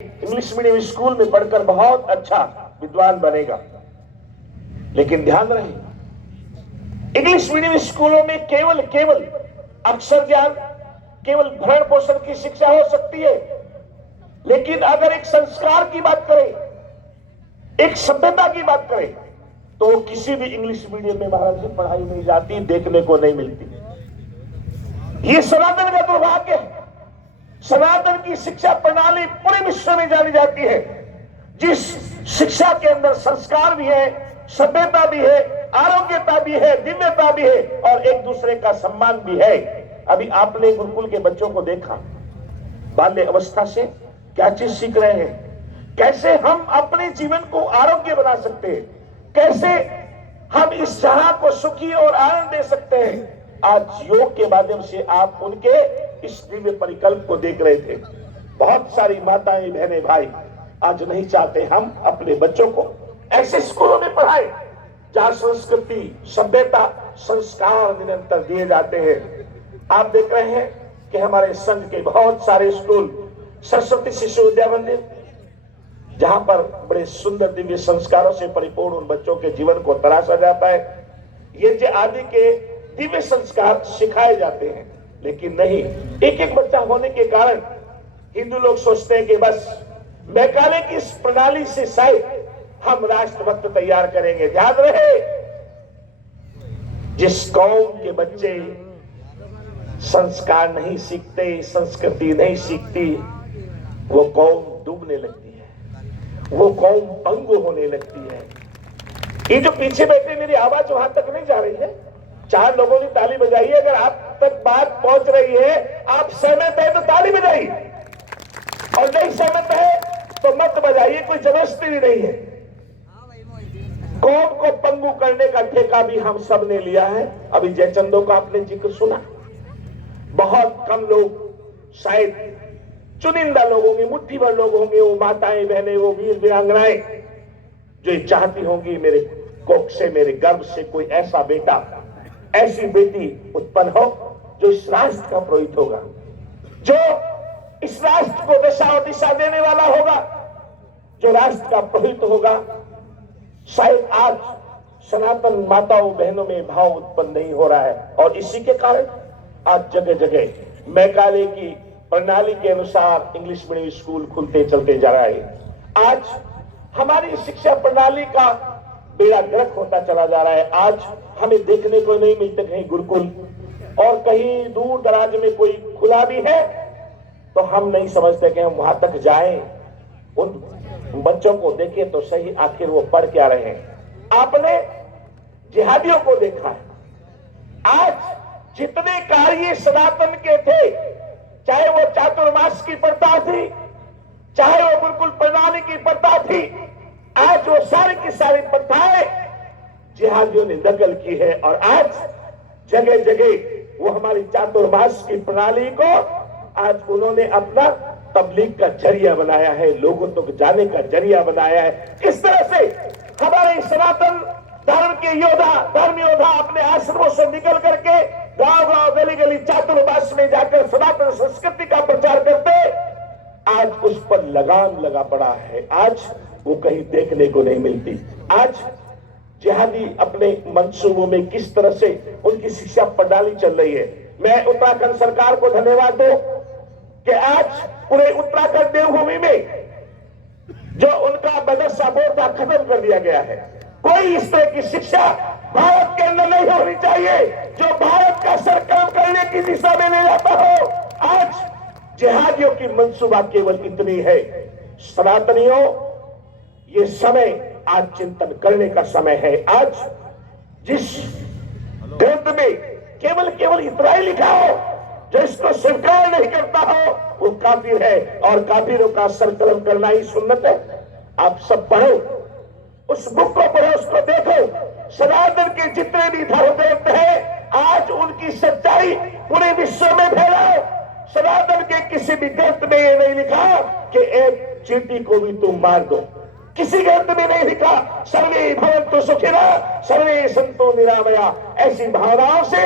English medium school में पढ़कर बहुत अच्छा विद्वान बनेगा, लेकिन ध्यान रहे इंग्लिश मीडियम स्कूलों में केवल अक्षर ज्ञान, केवल भरण पोषण की शिक्षा हो सकती है। लेकिन अगर एक संस्कार की बात करें, एक सभ्यता की बात करें, तो किसी भी इंग्लिश मीडियम में महाराज जी पढ़ाई नहीं जाती, देखने को नहीं मिलती। ये सनातन का दुर्भाग्य है। सनातन की शिक्षा प्रणाली पूरे विश्व में जानी जाती है। जिस शिक्षा के अंदर संस्कार भी है, सभ्यता भी है, आरोग्यता भी है, दिव्यता भी है और एक दूसरे का सम्मान भी है। अभी आपने गुरुकुल के बच्चों को देखा, बाल्य अवस्था से क्या चीज सीख रहे हैं, कैसे हम अपने जीवन को आरोग्य बना सकते हैं, कैसे हम इस जहां को सुखी और आनंद दे सकते हैं। आज योग के माध्यम से आप उनके इस दिव्य परिकल्प को देख रहे थे। बहुत सारी माताएं, बहनें, भाई आज नहीं चाहते हम अपने बच्चों को ऐसे स्कूलों में पढ़ाएं जहां संस्कृति, सभ्यता, संस्कार निरंतर दिए जाते हैं। आप देख रहे हैं कि हमारे संघ के बहुत सारे स्कूल, सरस्वती शिशु विद्या मंदिर, जहां पर बड़े सुंदर दिव्य संस्कारों से परिपूर्ण उन बच्चों के जीवन को तराशा जाता है। ये आदि के दिव्य संस्कार सिखाए जाते हैं, लेकिन नहीं, एक एक बच्चा होने के कारण हिंदू लोग सोचते हैं कि बस मैकाले की इस प्रणाली से शायद हम राष्ट्रभक्त तैयार करेंगे। ध्यान रहे, जिस कौम के बच्चे संस्कार नहीं सीखते, संस्कृति नहीं सीखती, वो कौम डूबने लगती है, वो कौम पंगु होने लगती है। ये जो पीछे बैठे, मेरी आवाज वहां तक नहीं जा रही है? 4 लोगों ने ताली बजाई है। अगर आप तक बात पहुंच रही है, आप सहमत है तो ताली बजाइए, और नहीं सहमत है तो मत बजाइए, कोई जबरदस्ती भी नहीं है। कौम को पंगु करने का ठेका भी हम सब ने लिया है। अभी जयचंदो का आपने जिक्र सुना, बहुत कम लोग, शायद चुनिंदा लोग होंगे, मुट्ठी भर लोग होंगे, वो माताएं, बहनें, वो वीर वीरांगनाएं जो चाहती होंगी मेरे कोख से, मेरे गर्भ से कोई ऐसा बेटा, ऐसी बेटी उत्पन्न हो जो इस राष्ट्र का पुरोहित होगा, जो इस राष्ट्र को दशा और दिशा देने वाला होगा, जो राष्ट्र का पुरोहित होगा। शायद आज सनातन माताओं, बहनों में भाव उत्पन्न नहीं हो रहा है, और इसी के कारण आज जगह जगह मैकाले की प्रणाली के अनुसार इंग्लिश मीडियम स्कूल खुलते चलते जा रहा है। आज हमारी शिक्षा प्रणाली का बेड़ा गर्क होता चला जा रहा है। आज हमें देखने को नहीं मिलते कहीं गुरुकुल, और कहीं दूर दराज में कोई खुला भी है तो हम नहीं समझते कि हम वहां तक जाएं, उन बच्चों को देखें तो सही, आखिर वो पढ़ क्या रहे हैं। आपने जिहादियों को देखा है, आज जितने कार्य सनातन के थे, चाहे वो चातुर्मास की प्रथा थी, चाहे वो गुरुकुल प्रणाली की प्रथा थी, आज वो सारी की सारी प्रथाएं जिहादियों ने दखल की है, और आज जगह जगह वो हमारी चातुर्मास की प्रणाली को आज उन्होंने अपना तबलीग का जरिया बनाया है, लोगों तक जाने का जरिया बनाया है। इस तरह से हमारे सनातन धर्म के योद्धा, धर्म योद्धा अपने आश्रमों से निकल करके गांव गांव, गली गली, चातुर्मास में जाकर सनातन संस्कृति का प्रचार करते, आज उस पर लगाम लगा पड़ा है। आज वो कहीं देखने को नहीं मिलती। आज जिहादी अपने मंसूबों में किस तरह से उनकी शिक्षा प्रणाली चल रही है। मैं उत्तराखंड सरकार को धन्यवाद दूं कि आज पूरे उत्तराखंड देवभूमि में जो उनका मदरसा बोर्ड था, खत्म कर दिया गया है। कोई इस तरह की शिक्षा भारत के अंदर नहीं होनी चाहिए जो भारत का सर कम करने की दिशा में ले जाता हो। आज जिहादियों की मंसूबा केवल इतनी है। सनातनियों, ये समय आज चिंतन करने का समय है। आज जिस ग्रंथ में केवल इतना ही लिखा हो जो इसको स्वीकार नहीं करता हो, वो काफिर है, और काफिरों का सरकलम करना ही सुन्नत है। आप सब पढ़ो, उस बुक को पढ़ो, उसको देखो। सनातन के जितने भी धर्म ग्रंथ हैं, आज उनकी सच्चाई पूरे विश्व में फैलाओ। सनातन के किसी भी ग्रंथ में ये नहीं लिखा कि एक चींटी को भी तुम मार दो। किसी ग्रंथ में नहीं लिखा सर्वे भवन्तु सुखिनः, सर्वे सन्तु निरामया। ऐसी भावनाओं से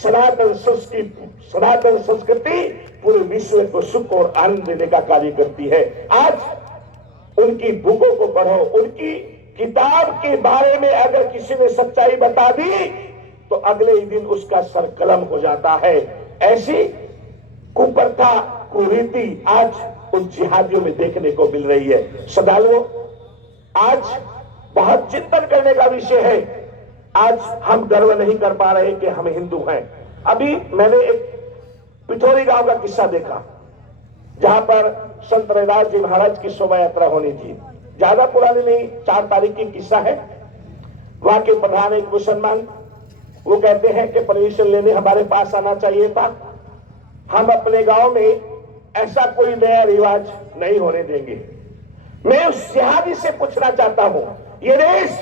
सनातन संस्कृति सनातन संस्कृति पूरे विश्व को सुख और आनंद देने का कार्य करती है। आज उनकी बुकों को पढ़ो, उनकी किताब के बारे में अगर किसी ने सच्चाई बता दी तो अगले ही दिन उसका सर कलम हो जाता है। ऐसी कुप्रथा कुरीति आज उन जिहादियों में देखने को मिल रही है। श्रद्धालुओं, आज बहुत चिंतन करने का विषय है। आज हम गर्व नहीं कर पा रहे कि हम हिंदू हैं। अभी मैंने एक पिठोरी गांव का किस्सा देखा, जहां पर संत रविदास जी महाराज की शोभा यात्रा होनी थी। ज्यादा पुरानी नहीं, 4 तारीख की किस्सा है। वहां के प्रधान एक मुसलमान, वो कहते हैं कि परमिशन लेने हमारे पास आना चाहिए था। हम अपने गांव में ऐसा कोई नया रिवाज नहीं होने देंगे। मैं उस जिहादी से पूछना चाहता हूं, ये देश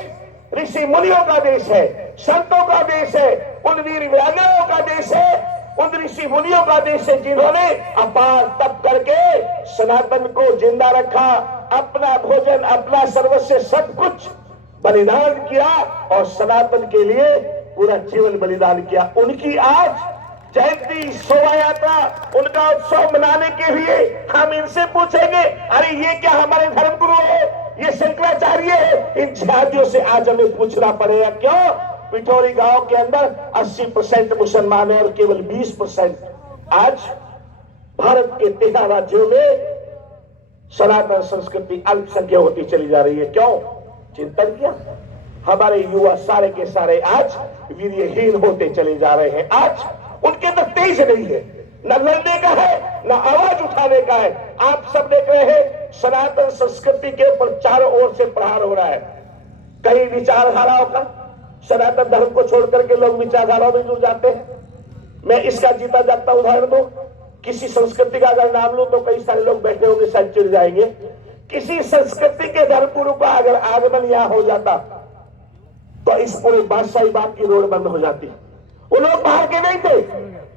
ऋषि मुनियों का देश है, संतों का देश है, उन वीर वीरांगनाओं का देश है, उन ऋषि मुनियों का देश है जिन्होंने अपार तप करके सनातन को जिंदा रखा, अपना भोजन, अपना सर्वस्व सब कुछ बलिदान किया और सनातन के लिए पूरा जीवन बलिदान किया। उनकी आज जयंती, शोभा यात्रा, उनका उत्सव मनाने के लिए हम इनसे पूछेंगे, अरे ये क्या हमारे धर्मगुरु है, ये शंकराचार्य है? इन जिहादियों से आज हमें पूछना पड़ेगा। क्यों? पिठोरी गांव के अंदर 80% मुसलमान है और केवल 20% आज भारत के 13 राज्यों में सनातन संस्कृति अल्पसंख्यक होती चली जा रही है। क्यों? चिंतन किया? हमारे युवा सारे के सारे आज वीर्यहीन होते चले जा रहे हैं। आज उनके अंदर तेज नहीं है, न लड़ने का है, न आवाज उठाने का है। आप सब देख रहे हैं सनातन संस्कृति के ऊपर चारों ओर से प्रहार हो रहा है। कई विचारधाराओं का, सनातन धर्म को छोड़ करके लोग विचारधाराओं में जुड़ जाते हैं। मैं इसका जीता जागता उदाहरण दूं, किसी संस्कृति का अगर नाम लूं तो कई सारे लोग बैठे होंगे, शायद चिढ़ जाएंगे। किसी संस्कृति के धर्मगुरु का अगर आगमन यहां हो जाता तो इस पूरे बादशाही बाग की रोड बंद हो जाती। वो लोग बाहर के नहीं थे,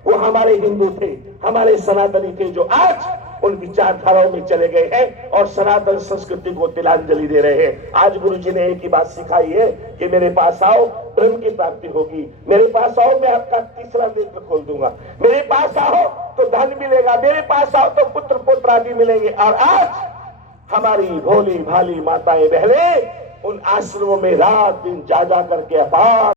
वो हमारे हिंदू थे, हमारे सनातनी थे, जो आज उन विचारधाराओं में चले गए हैं और सनातन संस्कृति को तिलांजलि दे रहे हैं। आज गुरु जी ने एक ही बात सिखाई है कि मेरे पास आओ, ब्रह्म की प्राप्ति होगी। मेरे पास आओ, मैं आपका तीसरा नेत्र खोल दूंगा। मेरे पास आओ तो धन मिलेगा, मेरे पास आओ तो पुत्र पुत्र आदि मिलेंगे। और आज हमारी भोली भाली माताएं बहनें उन आश्रमों में रात दिन जा जा करके अपार